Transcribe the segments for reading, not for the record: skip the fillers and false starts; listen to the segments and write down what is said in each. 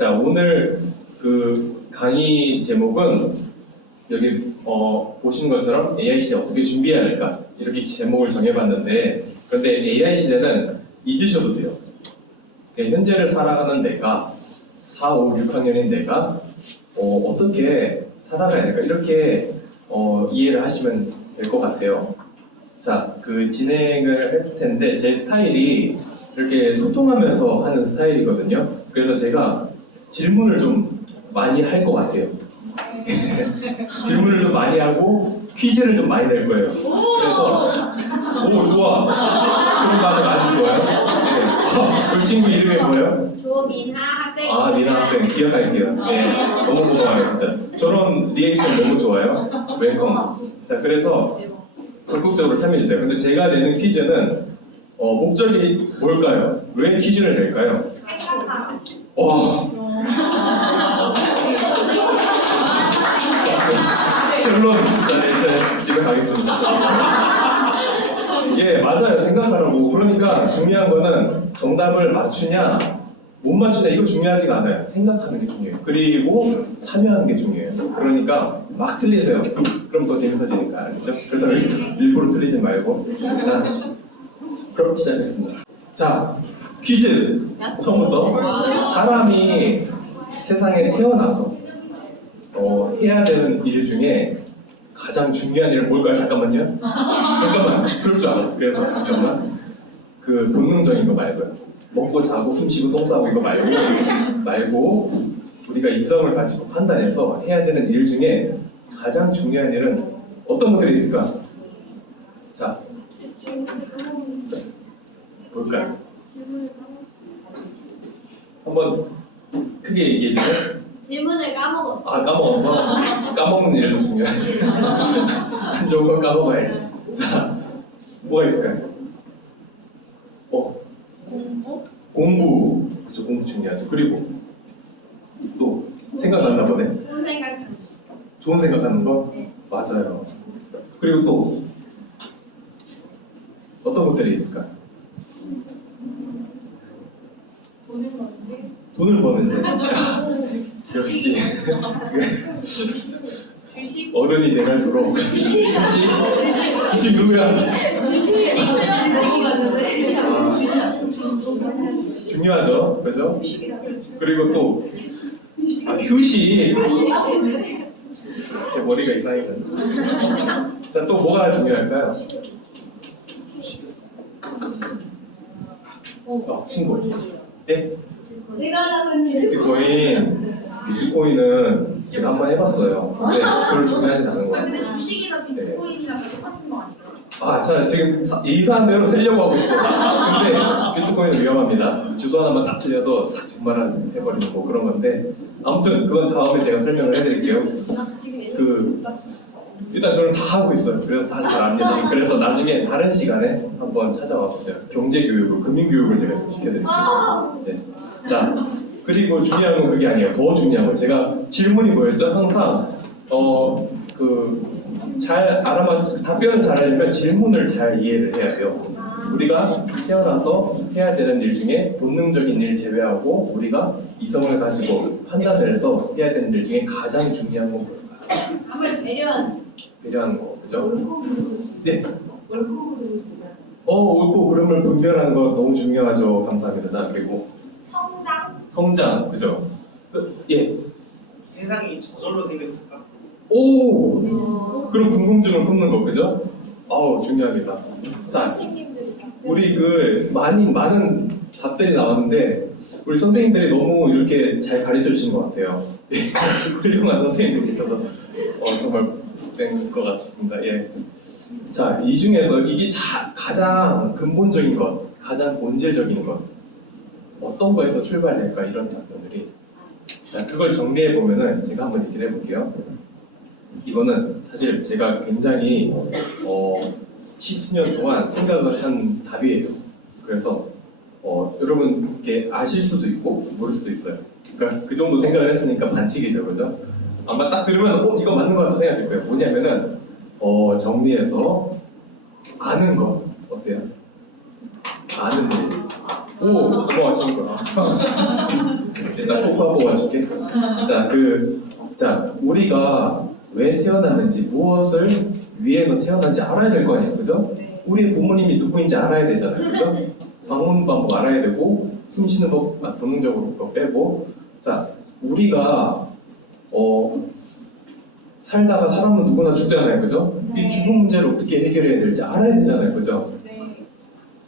자, 오늘 그 강의 제목은 여기 보시는 것처럼 AI 시대 어떻게 준비해야 할까 이렇게 제목을 정해봤는데, 그런데 AI 시대는 잊으셔도 돼요. 현재를 살아가는 내가 4, 5, 6학년인 내가 어떻게 살아가야 될까 이렇게 이해를 하시면 될 것 같아요. 자, 그 진행을 할 텐데 제 스타일이 이렇게 소통하면서 하는 스타일이거든요. 그래서 제가 질문을 좀 많이 할 것 같아요. 질문을 좀 많이 하고 퀴즈를 좀 많이 낼 거예요. 그래서 오, 좋아. 그런 반응 아주 좋아요. 네. 그 친구 이름이 뭐예요? 조민하 학생. 아, 미나 학생 기억할게요. 네. 너무 고마워요, 진짜. 저런 리액션 너무 좋아요. 웰컴. 자, 그래서 적극적으로 참여해주세요. 근데 제가 내는 퀴즈는 목적이 뭘까요? 왜 퀴즈를 낼까요? 결론. 자, 이제 집에 가겠습니다. 예, 맞아요. 생각하라고. 그러니까 중요한 거는 정답을 맞추냐 못 맞추냐 이거 중요하지가 않아요. 생각하는 게 중요해요. 그리고 참여하는 게 중요해요. 그러니까 막 틀리세요. 그럼 더 재밌어지니까. 알겠죠? 그래서 일부러 틀리지 말고. 자, 그럼 시작하겠습니다. 자, 퀴즈. 처음부터 사람이 세상에 태어나서 해야 되는 일 중에 가장 중요한 일은 뭘까요? 잠깐만요. 잠깐만. 그럴 줄 알았어. 그래서 잠깐만. 그 본능적인 거 말고요. 먹고 자고 숨 쉬고 똥 싸고 이거 말고 우리가 이성을 가지고 판단해서 해야 되는 일 중에 가장 중요한 일은 어떤 것들이 있을까? 자, 볼까요? 한번 크게 얘기해 주세요. 질문을 까먹었어. 아, 까먹었어? 까먹는 일도 중요하지. 안 좋은 건 까먹어야지. 자, 뭐가 있을까요? 공부? 공부. 그쵸, 공부 중요하죠. 그리고 또 생각났나 보네. 좋은 생각. 좋은 생각하는 거? 네. 맞아요. 그리고 또 어떤 것들이 있을까? 돈을 버는데. 역시 주식? 어른이 돼갈수록 주식 누구야? 중요하죠, 그죠? 그리고 또 휴식. 제 머리가 이상해졌네. 자, 또 뭐가 중요할까요? 친구. 예? 내가 하라는 비트코인은 제가 한번 해봤어요. 근데 별로 중요하진 않은 것 근데 같아요. 주식이나 비트코인이랑 똑같은 거 아니에요? 아, 자, 지금 이상한 대로 세려고 하고 있어요. 근데 비트코인은 위험합니다. 주도 하나만 딱 틀려도 싹 증발을 해버리는 뭐 그런 건데, 아무튼 그건 다음에 제가 설명을 해드릴게요. 일단 저는 다 하고 있어요. 그래서 다 잘 압니다. 그래서 나중에 다른 시간에 한번 찾아와 보세요. 경제교육을, 금융교육을 제가 좀 시켜드릴게요. 네. 자, 그리고 중요한 건 그게 아니에요. 더 중요한 건 제가 질문이 뭐였죠? 항상 답변을 잘 하려면 질문을 잘 이해를 해야 돼요. 우리가 태어나서 해야 되는 일 중에 본능적인 일 제외하고 우리가 이성을 가지고 판단을 해서 해야 되는 일 중에 가장 중요한 건 뭘까요? 아무래도 배려하는 거, 그죠? 네. 옳고 옳고 그름을 분별하는 거 너무 중요하죠. 감사합니다. 자, 그리고 성장, 그죠? 예. 세상이 저절로 생겼을까? 오! 그럼 궁금증을 품는 거, 그죠? 중요합니다. 자, 우리 많은 답들이 나왔는데 우리 선생님들이 너무 이렇게 잘 가르쳐 주신 것 같아요. 훌륭한 선생님들 계셔서 정말 된 것 같습니다. 예. 자, 이 중에서 이게 가장 근본적인 것, 가장 본질적인 것, 어떤 거에서 출발될까 이런 답변들이. 자, 그걸 정리해 보면은 제가 한번 얘기를 해볼게요. 이거는 사실 제가 굉장히 십수년 동안 생각을 한 답이에요. 그래서 여러분 이렇게 아실 수도 있고 모를 수도 있어요. 그러니까 그 정도 생각을 했으니까 반칙이죠, 그죠? 아마 딱 들으면 이거 맞는 거 같다 생각이 들 거예요. 뭐냐면은 정리해서 아는 거 어때요? 아는 일. 오, 넘어가시는구나. 나 꼭 뽑아줄게. 자, 우리가 왜 태어났는지, 무엇을 위해서 태어난지 알아야 될 거 아니에요, 그죠? 우리 부모님이 누구인지 알아야 되잖아요, 그죠? 방문 방법 알아야 되고, 숨 쉬는 법 본능적으로 그거 빼고, 자, 우리가 살다가 사람은 누구나 죽잖아요, 그죠? 이 죽음 문제를 어떻게 해결해야 될지 알아야 되잖아요, 그죠? 네.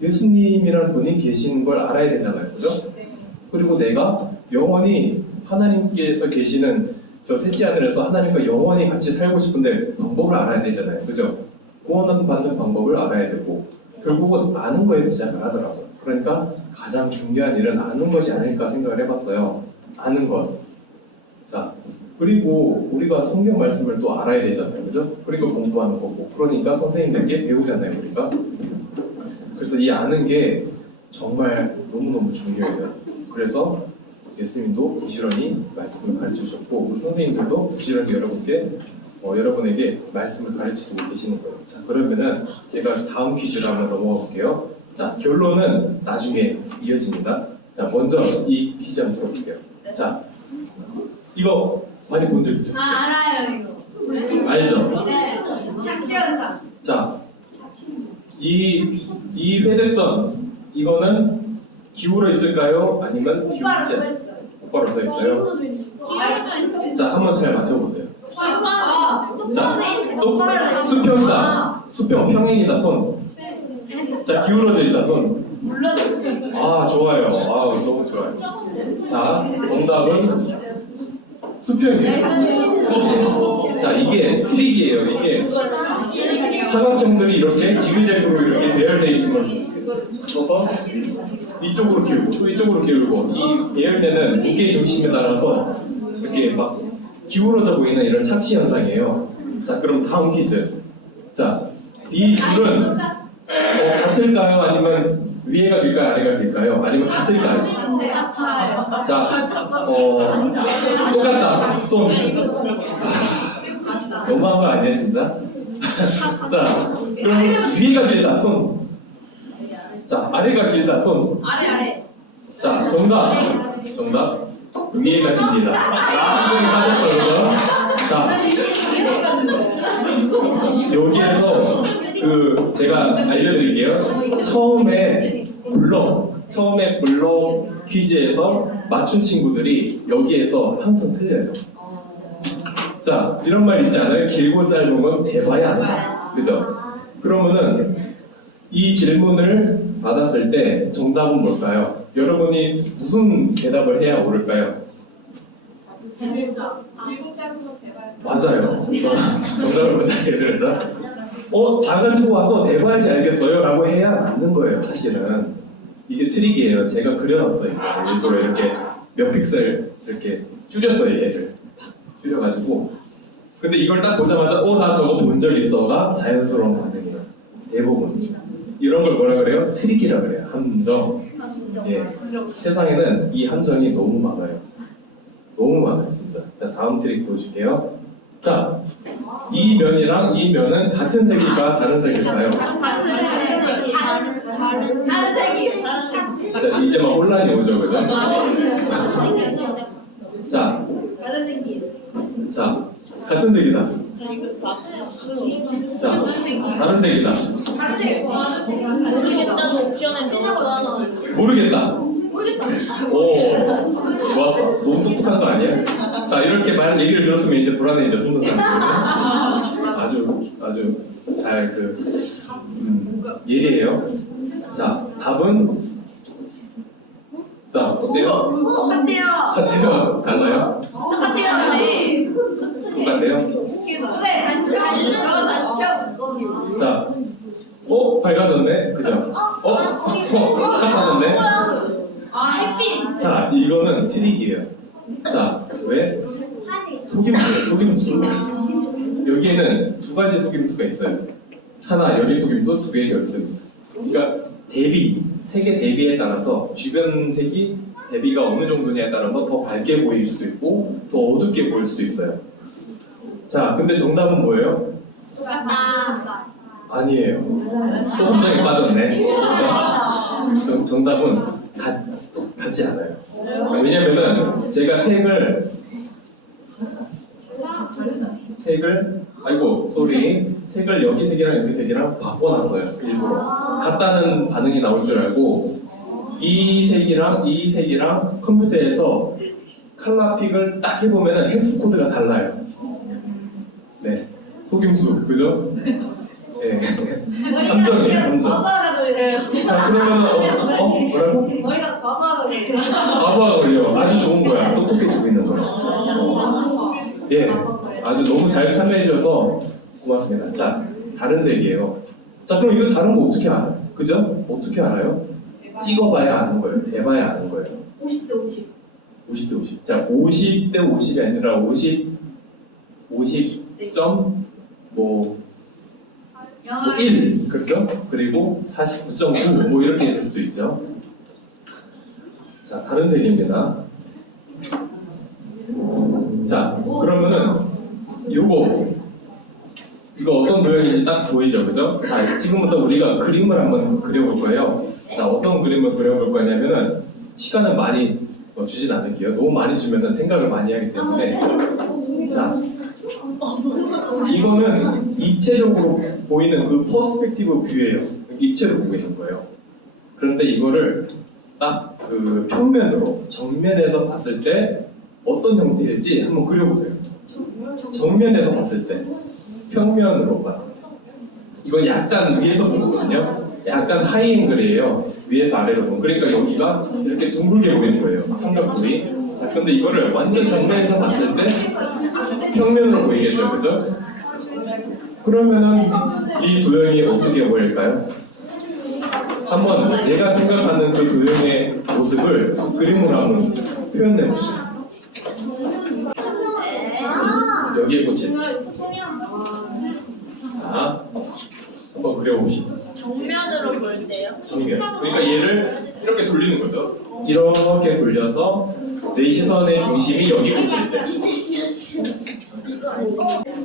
예수님이라는 분이 계시는 걸 알아야 되잖아요, 그죠? 네. 그리고 내가 영원히 하나님께서 계시는 저 셋째 하늘에서 하나님과 영원히 같이 살고 싶은데 방법을 알아야 되잖아요, 그죠? 구원 받는 방법을 알아야 되고 결국은 아는 거에서 시작을 하더라고요. 그러니까 가장 중요한 일은 아는 것이 아닐까 생각을 해봤어요. 아는 것. 자, 그리고 우리가 성경 말씀을 또 알아야 되잖아요, 그죠? 그리고 공부하는 거고. 그러니까 선생님들께 배우잖아요, 우리가. 그래서 이 아는 게 정말 너무너무 중요해요. 그래서 예수님도 부지런히 말씀을 가르쳐주셨고 우리 선생님들도 부지런히 여러분에게 말씀을 가르치고 계시는 거예요. 자, 그러면은 제가 다음 퀴즈로 한번 넘어가 볼게요. 자, 결론은 나중에 이어집니다. 자, 먼저 이 퀴즈 한번 들어볼게요. 자, 이거 많이 본 적 있죠? 알아요 이거. 알죠? 네. 작전사. 자, 이 회색선 이거는 기울어 있을까요? 아니면 오빠랑 기울지 했어요. 똑바로 서 있어요? 자, 한번 잘 맞춰보세요. 자, 또 수평이다. 수평, 평행이다, 손. 자, 기울어져 있다, 손. 아, 좋아요. 아, 너무 좋아요. 자, 정답은 수평이에요. 자, 이게 트릭이에요. 이게 사각형들이 이렇게 지그재그로 이렇게 배열되어 있음을 써서 이쪽으로 기울고 또 이쪽으로 기울고 이 배열되는 무게의 중심에 따라서 이렇게 막 기울어져 보이는 이런 착시 현상이에요. 자, 그럼 다음 퀴즈. 자, 이 줄은 같을까요? 아니면 위에가 길까요? 아래가 길까요? 아니면 같을까요? 자, 똑같다. 손. 너무한 거 아니야, 진짜? 자, 그럼 위에가 길다. 손. 자, 아래가 길다. 손. 아래. 자, 정답. 위에가 깁니다. 한쪽이 빠졌죠, 그죠? 자, 여기에서 제가 알려드릴게요. 처음에 블록 퀴즈에서 맞춘 친구들이 여기에서 항상 틀려요. 자, 이런 말 있지 않아요? 길고 짧은 건 대봐야 안다. 그죠? 그러면은 이 질문을 받았을 때 정답은 뭘까요? 여러분이 무슨 대답을 해야 옳을까요? 길고 짧은 거 대봐요. 맞아요. 정답을 먼저 얘기해드렸죠. 작아지고 와서 대봐야지 알겠어요 라고 해야 맞는 거예요, 사실은. 이게 트릭이에요. 제가 그려놨어요. 일부러 이렇게 몇 픽셀 이렇게 줄였어요, 얘를. 줄여가지고. 근데 이걸 딱 보자마자 나 저거 본 적 있어가 자연스러운 반응이에요. 대부분. 이런 걸 뭐라 그래요? 트릭이라 그래요. 함정. 예. 세상에는 이 함정이 너무 많아요. 너무 많아요, 진짜. 자, 다음 트릭 보여줄게요. 자, 이 면이랑 이 면은 같은 색일까 다른 색일까요? 다른 색이에요. 자, 이제 막 혼란이 오죠, 그죠? 자, 다른 색이에요. 자, 같은 색이다. 자, 다른 색이다. 다른 색. 모르겠다. 모르겠다. 오, 좋았어. 너무 똑똑한 거 아니야? 자, 이렇게 얘기를 들었으면 이제 불안해지죠, 손동작. 아주 잘 예리해요. 자, 답은 자, 어때요? 똑같아요. 달라요? 똑같아요. 네. 똑같아요? 그래, 다시 쳐. 자, 밝아졌네? 그죠? 핫해졌네? 햇빛. 자, 이거는 트릭이에요. 자, 왜? 속임수. 여기에는 두 가지 속임수가 있어요. 하나 여기 속임수, 두 개 여기 속임수. 그러니까 색의 대비에 따라서 주변 색이 대비가 어느 정도냐에 따라서 더 밝게 보일 수도 있고 더 어둡게 보일 수도 있어요. 자, 근데 정답은 뭐예요? 똑같다. 아니에요. 조금 전에 빠졌네. 정답은 같지 않아요. 왜냐면은 제가 색을 색을 여기 색이랑 여기 색이랑 바꿔놨어요. 일부러 같다는 반응이 나올 줄 알고 이 색이랑 컴퓨터에서 컬러픽을 딱 해보면은 헬스 코드가 달라요. 네, 속임수 그죠? 네, 감정이에요, 감정. 과부하가 걸려요. 자 그러면은 뭐라고? 머리가 과부하가 걸려요. 과부하 걸려. 아주 좋은 거야. 똑똑해지고 있는 거야. 예, 아주 너무 잘 참여해 주셔서 고맙습니다. 자, 다른 색이에요. 자, 그럼 이거 다른 거 어떻게 알아요? 그죠? 어떻게 알아요? 찍어봐야 아는 거예요. 해봐야 아는 거예요. 50대 50. 50대 50. 자, 50대 50이 아니라 50점 뭐 1, 그렇죠? 그리고 49.9 뭐 이렇게 될 수도 있죠. 자, 다른 색입니다. 자, 그러면은 이거 어떤 모양인지 딱 보이죠, 그죠? 자, 지금부터 우리가 그림을 한번 그려볼 거예요. 자, 어떤 그림을 그려볼 거냐면은 시간을 많이 주진 않을게요. 너무 많이 주면은 생각을 많이 하기 때문에. 자, 이거는 입체적으로 보이는 그 퍼스펙티브 뷰예요. 입체로 보이는 거예요. 그런데 이거를 딱 그 평면으로 정면에서 봤을 때 어떤 형태일지 한번 그려보세요. 정면에서 봤을 때, 평면으로 봤을 때. 이건 약간 위에서 본 거거든요. 약간 하이앵글이에요. 위에서 아래로 본. 그러니까 여기가 이렇게 둥글게 보이는 거예요. 삼각뿔이. 자, 근데 이거를 완전 정면에서 봤을 때 평면으로 보이겠죠, 그죠? 그러면은 이 도형이 어떻게 보일까요? 한번 내가 생각하는 그 도형의 모습을 그림으로 한번 표현해 보시죠. 여기에 꽂힐. 자, 한번 그려봅시다. 정면으로 볼 때요? 정면. 그러니까 얘를 이렇게 돌리는 거죠. 이렇게 돌려서 내 시선의 중심이 여기 꽂힐 때.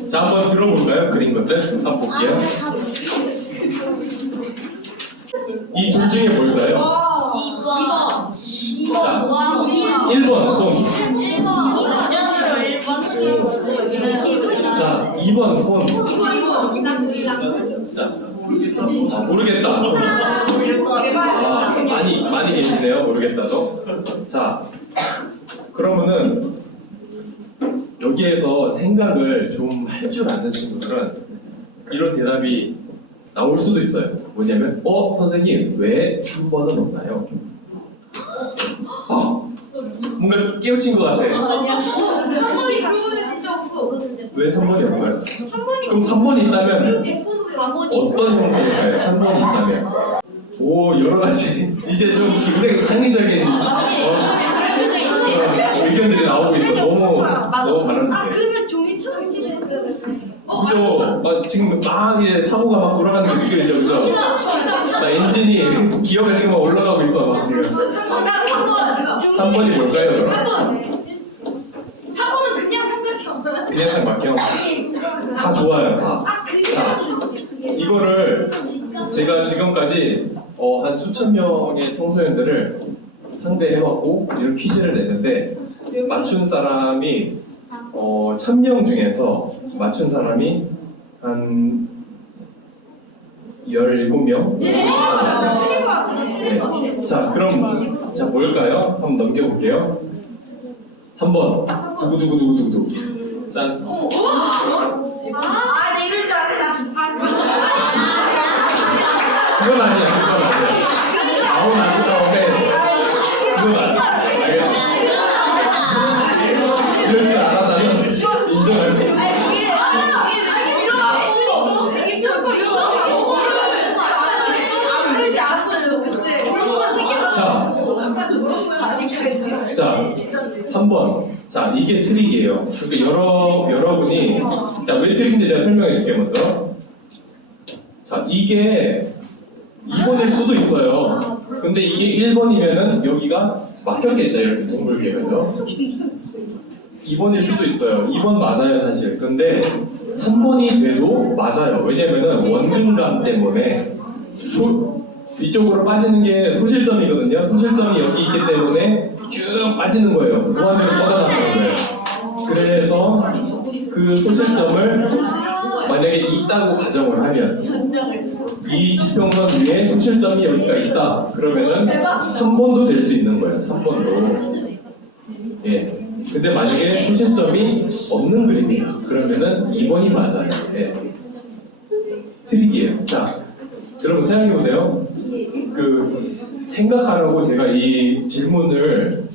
자, 한번 들어볼까요? 그린 것들 한번 볼게요. 이 둘 중에 뭘까요? 2번. 자, 1번 손. 1번. 자, 2번 손. 2번. 자, 모르겠다. 많이 계시네요. 모르겠다도. 자, 그러면은 여기에서 생각을 좀 할 줄 아는 친구들은 이런 대답이 나올 수도 있어요. 뭐냐면, 선생님, 왜 3번은 없나요? 뭔가 깨우친 것 같아. 3번이 그러고 진짜 없어. 왜 3번이 없나요? 그럼 3번이 있다면 100번 어떤 형태일까요? 3번이 있다면? 오, 여러 가지. 이제 좀 굉장히 창의적인 의견들이 나오고 있어. 너무 바람직해. 그러면 종이처럼 찌르는 그려졌어요. 그죠? 지금 이제 사고가 막 돌아가는 게 느껴지죠, 그죠? 자, 엔진이 기어가 지금 막 올라가고 있어, 막 지금. 정답 3번. 3번이 뭘까요? 3번. 4번은 그냥 삼각형. 그냥 삼각형. 다 좋아요, 다. 자, 이거를 제가 지금까지 한 수천 명의 청소년들을 상대해왔고 이런 퀴즈를 냈는데 맞춘 사람이 1000명 중에서 맞춘 사람이 한 17명? 네. 자, 그럼 뭘까요? 한번 넘겨볼게요. 3번 두구두구두구두구 짠. 내 이럴 줄 알았다. 그건 아니야, 그건 아니야. 아무 안 다음에 그건 아니야. 알겠어. 이럴 줄 알았다면 인정할 수 없어. 자, 3번. 자, 이게 트릭이에요. 그러니까 여러분이 왜 트릭인지 제가 설명해 줄게요, 먼저. 자, 이게 2번일 수도 있어요. 근데 이게 1번이면은 여기가 막혔겠죠, 이렇게 둥글게, 그죠? 2번일 수도 있어요. 2번 맞아요, 사실. 근데 3번이 돼도 맞아요. 왜냐면은 원근감 때문에 이쪽으로 빠지는 게 소실점이거든요. 소실점이 여기 있기 때문에 쭉 빠지는 거예요. 무한대로 뻗어나가는 거예요. 그래서 그 소실점을 만약에 있다고 가정을 하면 이 지평선 위에 소실점이 여기가 있다. 그러면은 3번도 될 수 있는 거예요. 3번도. 예. 근데 만약에 소실점이 없는 그림이다. 그러면은 2번이 맞아요. 예. 트릭이에요. 자, 여러분 생각해 보세요. 그 생각하라고 제가 이 질문을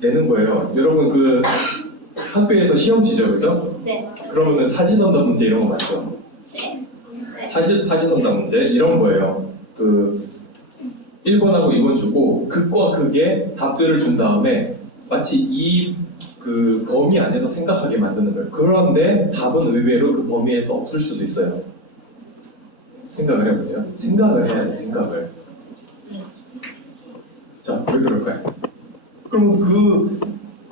내는 거예요. 여러분 그 학교에서 시험 치죠, 그죠? 네. 그러면은 사지선다 문제 이런 거 맞죠? 네. 사지선다 문제 이런 거예요. 그 1번하고 2번 주고 극과 극의 답들을 준 다음에 마치 이 그 범위 안에서 생각하게 만드는 거예요. 그런데 답은 의외로 그 범위에서 없을 수도 있어요. 생각을 해보세요. 생각을 해야 돼, 생각을. 자, 왜 그럴까요? 그러면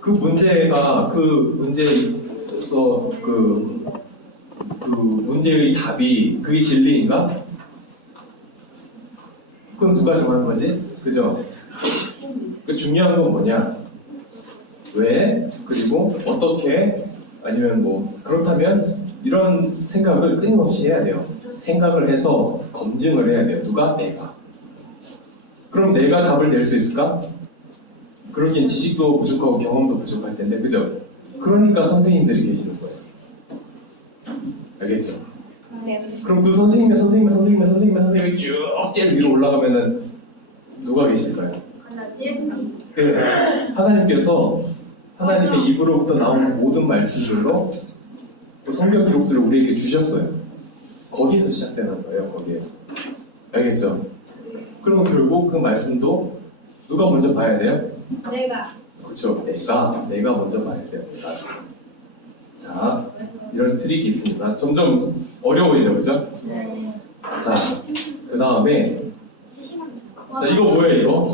그 문제가, 그 문제에서 그 문제의 답이 그게 진리인가? 그건 누가 정한 거지? 그죠? 그 중요한 건 뭐냐? 왜? 그리고 어떻게? 아니면 뭐 그렇다면 이런 생각을 끊임없이 해야 돼요. 생각을 해서 검증을 해야 돼요. 누가? 내가. 그럼 내가 답을 낼 수 있을까? 그러기엔 지식도 부족하고 경험도 부족할 텐데, 그죠? 그러니까 선생님들이 계시는 거예요. 알겠죠? 네. 그럼 그 선생님이 쭉 제일 위로 올라가면은 누가 계실까요? 예수님. 그 하나님의 입으로부터 나오는 모든 말씀들로 그 성경 기록들을 우리에게 주셨어요. 거기에서 시작되는 거예요. 거기에서. 알겠죠? 그러면 결국 그 말씀도 누가 먼저 봐야 돼요? 내가. 그렇죠. 내가 먼저 봐야 돼요. 내가. 자, 이런 트릭이 있습니다. 점점 어려워지죠, 그죠? 네. 자, 그 다음에 자, 이거 뭐예요, 이거?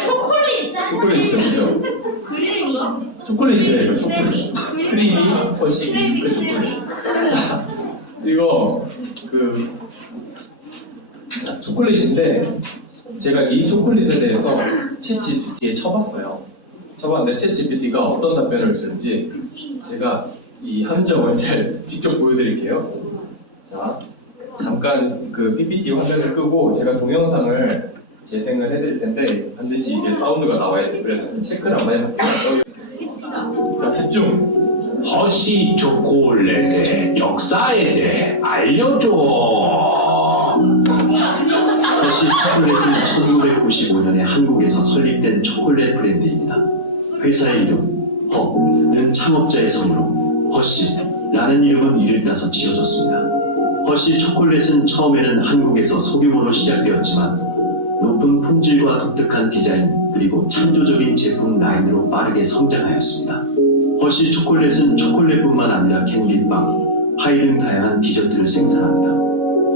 초콜릿. 초콜릿이죠, 그죠? 그림이. 초콜릿이에요, 이거 초콜릿. 크리미, 허쉬, 그 초콜릿. 자, 이거 자, 초콜릿인데 제가 이 초콜릿에 대해서 챗GPT에 쳐봤어요. 쳐봤는데 챗GPT가 어떤 답변을 주는지 제가 이 함정을 잘 직접 보여드릴게요. 자, 잠깐 그 PPT 화면을 끄고 제가 동영상을 재생을 해드릴 텐데 반드시 이게 사운드가 나와야 돼요. 그래서 체크를 한번 해볼게요. 자, 집중! 허쉬 초콜릿의 역사에 대해 알려줘. 허쉬 초콜릿은 1995년에 한국에서 설립된 초콜릿 브랜드입니다. 회사의 이름 허는 창업자의 성으로 허쉬라는 이름은 이를 따서 지어졌습니다. 허쉬 초콜릿은 처음에는 한국에서 소규모로 시작되었지만 높은 품질과 독특한 디자인 그리고 창조적인 제품 라인으로 빠르게 성장하였습니다. 허쉬 초콜릿은 초콜릿뿐만 아니라 캔디빵, 파이 등 다양한 디저트를 생산합니다.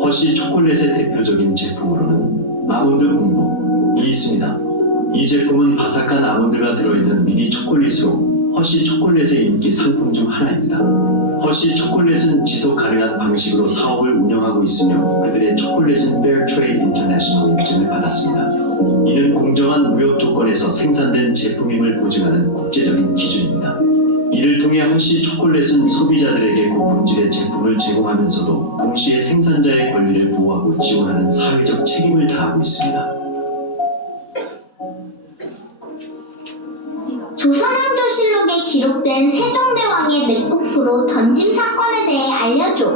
허쉬 초콜릿의 대표적인 제품으로는 아몬드 공봉이 있습니다. 이 제품은 바삭한 아몬드가 들어있는 미니 초콜릿으로 허쉬 초콜릿의 인기 상품 중 하나입니다. 허쉬 초콜릿은 지속 가능한 방식으로 사업을 운영하고 있으며 그들의 초콜릿은 Fair Trade International 인증을 받았습니다. 이는 공정한 무역 조건에서 생산된 제품임을 보증하는 국제적인 기준입니다. 이를 통해 허쉬 초콜릿은 소비자들에게 고품질의 제품을 제공하면서도 동시에 생산자의 권리를 보호하고 지원하는 사회적 책임을 다하고 있습니다. 조선왕조실록에 기록된 세종대왕의 맥북프로 던짐 사건에 대해 알려줘.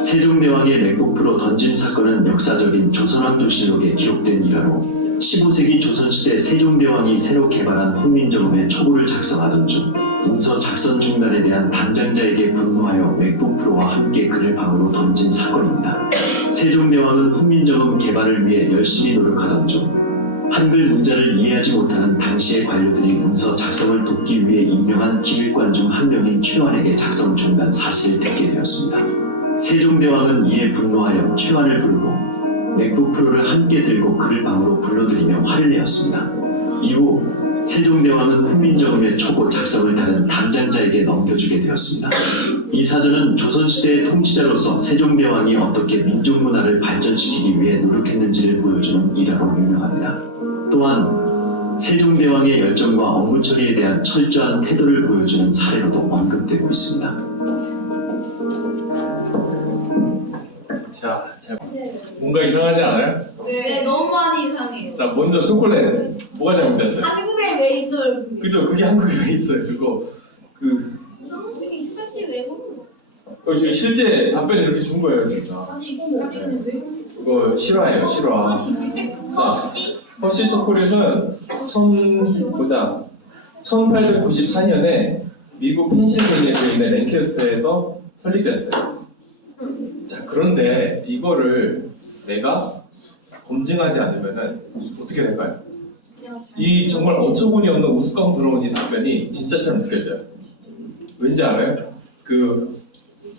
세종대왕의 맥북프로 던짐 사건은 역사적인 조선왕조실록에 기록된 일화로 15세기 조선시대 세종대왕이 새로 개발한 훈민정음의 초고를 작성하던 중 문서 작성 중단에 대한 담당자에게 분노하여 맥북프로와 함께 그를 방으로 던진 사건입니다. 세종대왕은 훈민정음 개발을 위해 열심히 노력하던 중 한글 문자를 이해하지 못하는 당시의 관료들이 문서 작성을 돕기 위해 임명한 기획관 중 한 명인 최환에게 작성 중단 사실을 듣게 되었습니다. 세종대왕은 이에 분노하여 최환을 부르고 맥북프로를 함께 들고 그를 방으로 불러들이며 화를 내었습니다. 이후 세종대왕은 훈민정음의 초고 작성을 다른 담장자에게 넘겨주게 되었습니다. 이 사전은 조선시대의 통치자로서 세종대왕이 어떻게 민족문화를 발전시키기 위해 노력했는지를 보여주는 일화로 유명합니다. 또한 세종대왕의 열정과 업무 처리에 대한 철저한 태도를 보여주는 사례로도 언급되고 있습니다. 자, 뭔가 이상하지 않아요? 네, 너무 많이 이상해요. 자, 먼저 초콜릿. 뭐가 잘못됐어요? 한국에 왜 있어요? 그죠? 그게 한국에 왜 있어요? 그거 사실 외국. 실제 답변이 이렇게 준 거예요, 진짜. 아니 이거는 외국. 이거 실화예요, 실화. 자, 허쉬 초콜릿은 1894년에 미국 펜실베니아주에 있는 랭캐스터에서 설립됐어요. 자, 그런데 이거를 내가 검증하지 않으면은 어떻게 될까요? 이 정말 어처구니 없는 우스꽝스러운 이 답변이 진짜처럼 느껴져요. 왠지 알아요?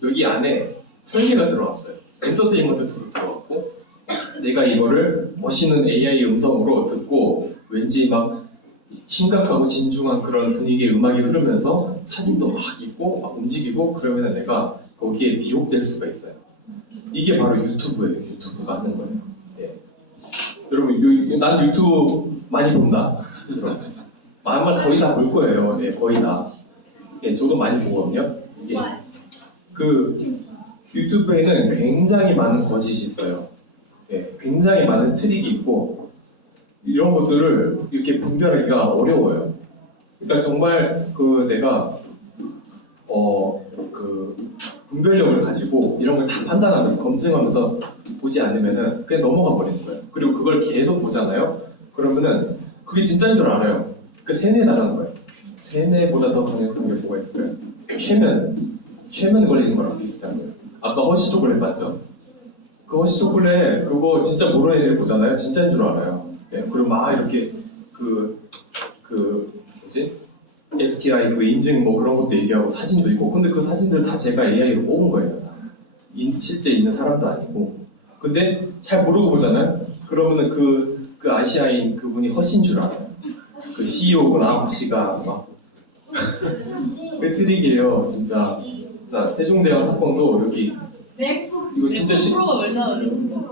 여기 안에 설계가 들어왔어요. 엔터테인먼트도 들어왔고, 내가 이거를 멋있는 AI 음성으로 듣고 왠지 막 심각하고 진중한 그런 분위기의 음악이 흐르면서 사진도 막 있고 막 움직이고 그러면 내가 거기에 미혹될 수가 있어요. 이게 바로 유튜브예요. 유튜브가 하는 거예요. 예. 여러분, 난 유튜브 많이 본다. 아마 거의 다 볼 거예요. 예, 거의 다. 예, 저도 많이 보거든요. 예. 유튜브에는 굉장히 많은 거짓이 있어요. 예, 굉장히 많은 트릭이 있고 이런 것들을 이렇게 분별하기가 어려워요. 그러니까 정말 내가 분별력을 가지고 이런 걸 다 판단하면서 검증하면서 보지 않으면은 그냥 넘어가 버리는 거예요. 그리고 그걸 계속 보잖아요. 그러면은 그게 진짜인 줄 알아요. 세뇌 당하는 거예요. 세뇌보다 더 강력한 게 뭐가 있을까요? 최면 걸리는 거랑 비슷한 거예요. 아까 허쉬 초콜릿 봤죠? 그 허쉬 초콜릿 그거 진짜 모르는 애들이 보잖아요. 진짜인 줄 알아요. 예, 그리고 막 이렇게 FTI 인증 뭐 그런 것도 얘기하고 사진도 있고, 근데 그 사진들 다 제가 AI로 뽑은 거예요. 실제 있는 사람도 아니고. 근데 잘 모르고 보잖아요. 그러면은 그 아시아인 그분이 허신 줄 알아요. 그 CEO구나 허씨가 막. 그 트릭이에요, 진짜. 자, 세종대왕 사건도 여기 이거 진짜 프로가 왜 나와요?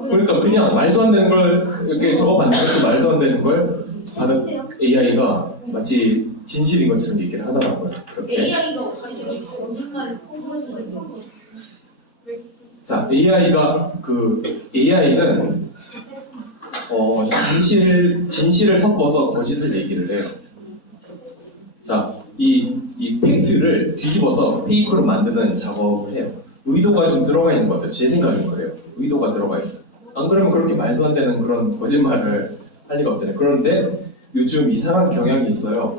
그러니까 그냥 말도 안 되는 걸 이렇게 적어봤는데 그 말도 안 되는 걸 받은 AI가 마치 진실인 것처럼 얘기를 하더라고요. 그렇게. AI가 거짓말을 퍼부어주는 자, AI는 진실을 섞어서 거짓을 얘기를 해요. 자, 이 팩트를 뒤집어서 페이크로 만드는 작업을 해요. 의도가 좀 들어가 있는 것 같아요. 제 생각인 거예요. 의도가 들어가 있어요. 안 그러면 그렇게 말도 안 되는 그런 거짓말을 할 리가 없잖아요. 그런데 요즘 이상한 경향이 있어요.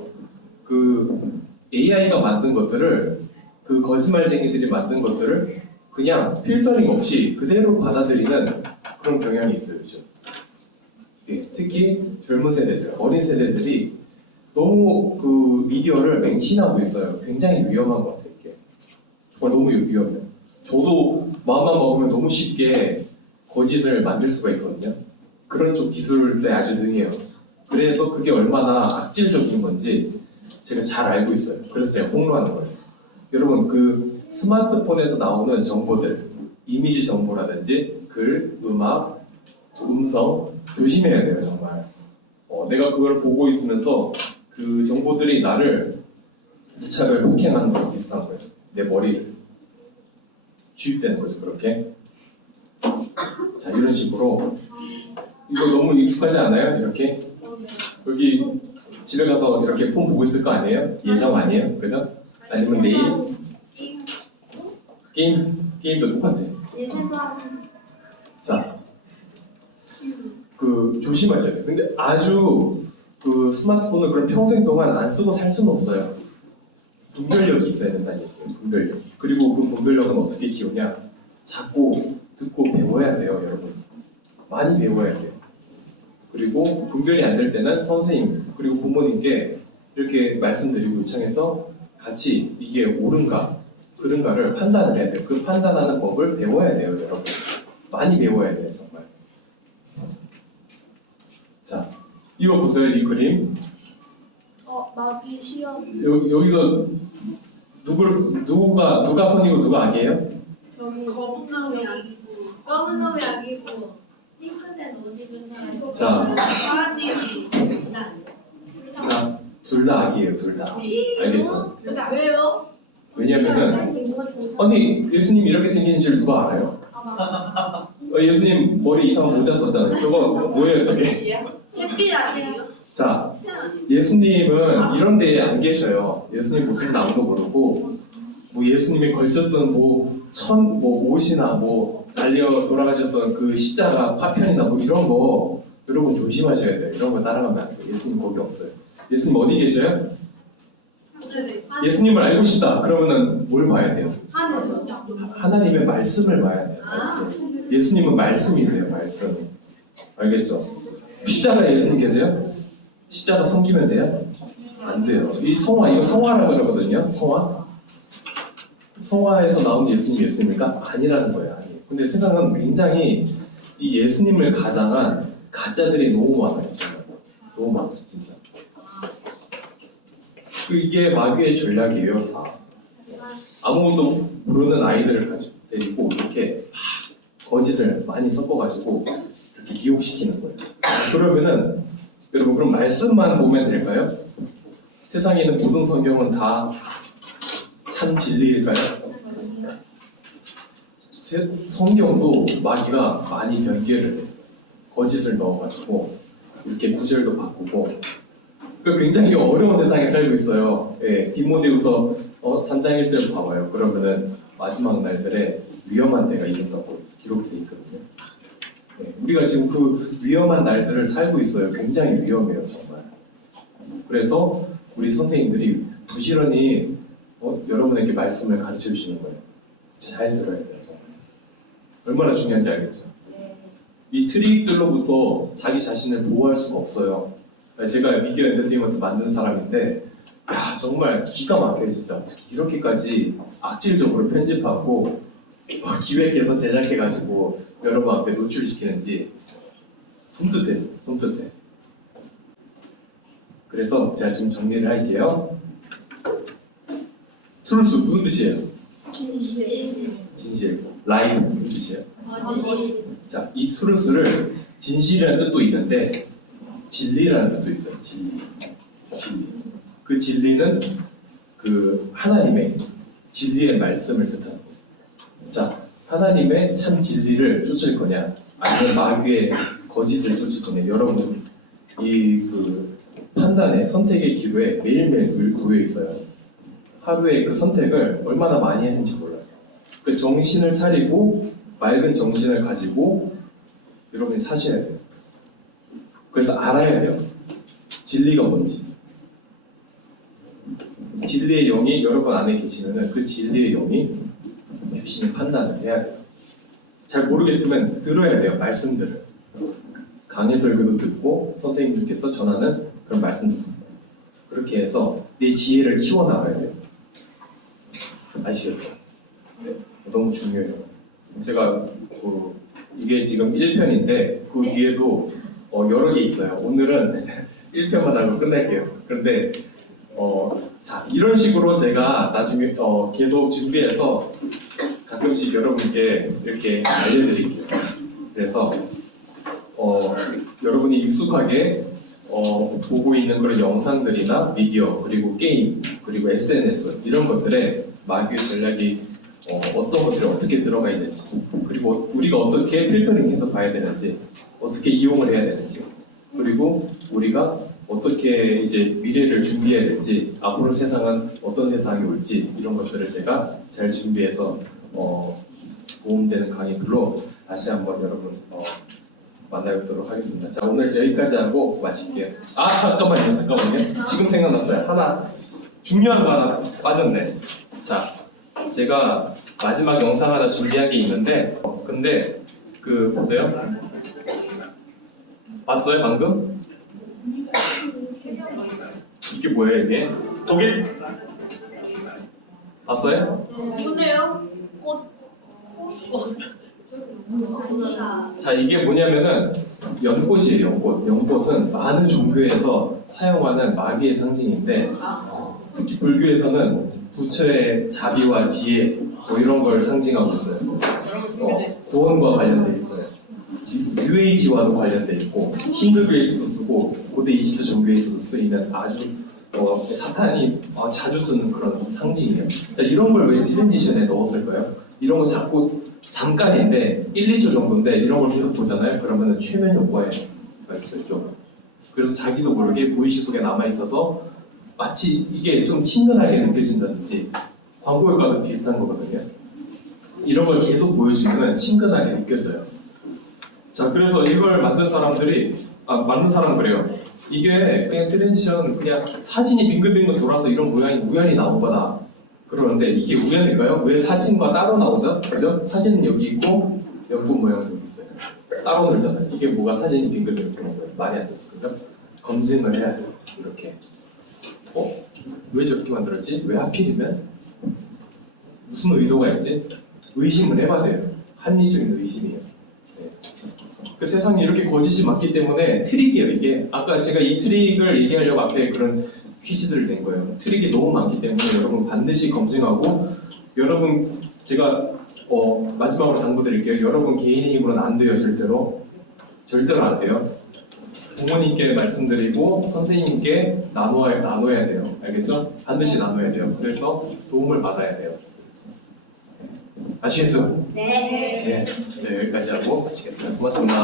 AI가 만든 것들을, 거짓말쟁이들이 만든 것들을 그냥 필터링 없이 그대로 받아들이는 그런 경향이 있어요, 요즘. 예, 특히 젊은 세대들, 어린 세대들이 너무 미디어를 맹신하고 있어요. 굉장히 위험한 것 같아요, 이게. 정말 너무 위험해요. 저도 마음만 먹으면 너무 쉽게 거짓을 만들 수가 있거든요. 그런 쪽 기술에 아주 능해요. 그래서 그게 얼마나 악질적인 건지 제가 잘 알고 있어요. 그래서 제가 폭로하는 거예요. 여러분, 스마트폰에서 나오는 정보들, 이미지 정보라든지 글, 음악, 음성 조심해야 돼요, 정말. 내가 그걸 보고 있으면서 그 정보들이 나를 무차별 폭행하는 거랑 비슷한 거예요. 내 머리를 주입되는 거죠, 그렇게. 자, 이런 식으로. 이거 너무 익숙하지 않아요? 이렇게? 여기 집에 가서 이렇게 폰 보고 있을 거 아니에요? 예정 아니에요? 그죠? 아니면 내일? 게임도 똑같아요. 자, 조심하셔야 돼요. 근데 아주 스마트폰을 그럼 평생 동안 안 쓰고 살 수는 없어요. 분별력이 있어야 된다는 얘기예요. 분별력. 그리고 그 분별력은 어떻게 키우냐? 자꾸 듣고 배워야 돼요, 여러분. 많이 배워야 돼요. 그리고 분별이 안 될 때는 선생님 그리고 부모님께 이렇게 말씀드리고 요청해서 같이 이게 옳은가 그른가를 판단을 해야 돼요. 그 판단하는 법을 배워야 돼요, 여러분. 많이 배워야 돼요, 정말. 자, 이거 보세요, 이 그림. 마귀 시험. 여기서 누가 선이고 누가 악이에요? 저기 검은 놈이 악이고 검은 놈이 악이고 핑크색 옷 입은 사람. 자, 사람들이 자, 둘 다 악이에요, 둘 다. 알겠죠? 왜요? 왜냐면은 아니 예수님 이렇게 생긴 줄 누가 알아요? 예수님 머리 이상한 모자 썼잖아요. 저거 뭐예요, 저게? 햇빛 아니에요? 자, 예수님은 이런 데에 안 계셔요. 예수님 모습은 아무도 모르고, 뭐 예수님이 걸쳤던 옷이나 날려 돌아가셨던 그 십자가 파편이나 이런 거 여러분 조심하셔야 돼요. 이런 거 따라가면 안 돼요. 예수님 거기 없어요. 예수님 어디 계셔요? 예수님을 알고 싶다. 그러면은 뭘 봐야 돼요? 하나님의 말씀을 봐야 돼요. 말씀. 예수님은 말씀이세요. 말씀. 알겠죠? 십자가 예수님 계세요? 십자가 섬기면 돼요? 안 돼요. 이 성화, 이거 성화라고 그러거든요. 성화. 성화에서 나온 예수님입니까? 아니라는 거예요. 아니에요. 근데 세상은 굉장히 이 예수님을 가장한 가짜들이 너무 많아요. 정말. 너무 많아요. 진짜. 이게 마귀의 전략이에요. 다. 아무것도 모르는 아이들을 가지고 데리고 이렇게 거짓을 많이 섞어가지고 이렇게 유혹시키는 거예요. 그러면은 여러분 그럼 말씀만 보면 될까요? 세상에 있는 모든 성경은 다 참 진리일까요? 성경도 마귀가 많이 변개를 해요. 거짓을 넣어가지고 이렇게 구절도 바꾸고 굉장히 어려운 세상에 살고 있어요. 예, 디모데후서 3장 1절 봐봐요. 그러면은 마지막 날들에 위험한 때가 이른다고 기록되어 있거든요. 예, 우리가 지금 그 위험한 날들을 살고 있어요. 굉장히 위험해요, 정말. 그래서 우리 선생님들이 부지런히 여러분에게 말씀을 가르쳐 주시는 거예요. 잘 들어야 돼요, 정말. 얼마나 중요한지 알겠죠? 이 트릭들로부터 자기 자신을 보호할 수가 없어요. 제가 미디어 엔터테인먼트 만든 사람인데 정말 기가 막혀요 진짜. 이렇게까지 악질적으로 편집하고 기획해서 제작해가지고 여러분 앞에 노출시키는지 섬뜩해. 그래서 제가 좀 정리를 할게요. 트루스 무슨 뜻이에요? 진실. 라이프 무슨 뜻이에요? 자, 이 트루스를 진실이라는 뜻도 있는데 진리라는 뜻도 있어요. 진리. 그 진리는 그 하나님의 진리의 말씀을 뜻하는 거예요. 자, 하나님의 참 진리를 쫓을 거냐, 아니면 마귀의 거짓을 쫓을 거냐. 여러분 이 그 판단의 선택의 기로에 매일매일 놓여 있어요. 하루에 그 선택을 얼마나 많이 했는지 몰라요. 그 정신을 차리고 맑은 정신을 가지고 여러분이 사셔야 돼요. 그래서 알아야 돼요. 진리가 뭔지. 진리의 영이 여러분 안에 계시면은 그 진리의 영이 주시는 판단을 해야 돼요. 잘 모르겠으면 들어야 돼요. 말씀들을. 강의 설교도 듣고 선생님들께서 전하는 그런 말씀도 듣고 그렇게 해서 내 지혜를 키워나가야 돼요. 아시겠죠? 네. 너무 중요해요. 제가 이게 지금 1편인데 그 뒤에도 여러 개 있어요. 오늘은 1편만 하고 끝낼게요. 그런데 자, 이런 식으로 제가 나중에 계속 준비해서 가끔씩 여러분께 이렇게 알려드릴게요. 그래서 여러분이 익숙하게 보고 있는 그런 영상들이나 미디어 그리고 게임 그리고 SNS 이런 것들에 마귀의 전략이 어떤 것들이 어떻게 들어가 있는지 그리고 우리가 어떻게 필터링해서 봐야 되는지 어떻게 이용을 해야 되는지 그리고 우리가 어떻게 이제 미래를 준비해야 될지 앞으로 세상은 어떤 세상이 올지 이런 것들을 제가 잘 준비해서 도움되는 강의들로 다시 한번 여러분 만나뵙도록 하겠습니다. 자, 오늘 여기까지 하고 마칠게요. 잠깐만요. 지금 생각났어요. 하나 중요한 거 하나 빠졌네. 자, 제가 마지막 영상 하나 준비한 게 있는데 근데 보세요. 봤어요 방금? 이게 뭐예요 이게? 독일? 봤어요? 이거네요. 꽃. 언니가 자, 이게 뭐냐면은 연꽃이에요. 연꽃. 연꽃은 많은 종교에서 사용하는 마귀의 상징인데 특히 불교에서는 부처의 자비와 지혜 뭐 이런 걸 상징하고 있어요. 구원과 관련돼 있어요. 뉴에이지와도 관련돼 있고 힌두교에서도 쓰고 고대 이집트 종교에서도 쓰이는 아주 사탄이 자주 쓰는 그런 상징이에요. 자, 이런 걸 왜 트랜지션에 넣었을까요? 이런 거 자꾸 잠깐인데 1, 2초 정도인데 이런 걸 계속 보잖아요. 그러면 최면 효과가 있어요. 좀. 그래서 자기도 모르게 무의식 속에 남아있어서 마치 이게 좀 친근하게 느껴진다든지 광고 효과도 비슷한 거거든요. 이런 걸 계속 보여주면 친근하게 느껴져요. 자, 그래서 이걸 만든 사람들이 만든 사람 그래요. 이게 그냥 트랜지션 그냥 사진이 빙글빙글 돌아서 이런 모양이 우연히 나온 거다. 그러는데 이게 우연일까요? 왜 사진과 따로 나오죠? 그죠? 사진은 여기 있고 연꽃 모양은 여기 있어요. 따로 놀잖아요. 이게 뭐가 사진이 빙글빙글 도는 거예요? 말이 안 되지, 그죠? 검증을 해야 돼요. 이렇게. 왜 저렇게 만들었지? 왜 하필이면? 무슨 의도가 있지? 의심을 해봐야 돼요. 합리적인 의심이에요. 네. 그 세상에 이렇게 거짓이 많기 때문에 트릭이에요, 이게. 아까 제가 이 트릭을 얘기하려고 앞에 그런 퀴즈들을 낸 거예요. 트릭이 너무 많기 때문에 여러분 반드시 검증하고, 여러분 제가 마지막으로 당부드릴게요. 여러분 개인의 힘으로는 안 돼요, 절대로. 절대로 안 돼요. 부모님께 말씀드리고 선생님께 나눠야 돼요. 알겠죠? 반드시 나눠야 돼요. 그래서 도움을 받아야 돼요. 아시겠죠? 네. 네. 여기까지 하고 마치겠습니다. 고맙습니다.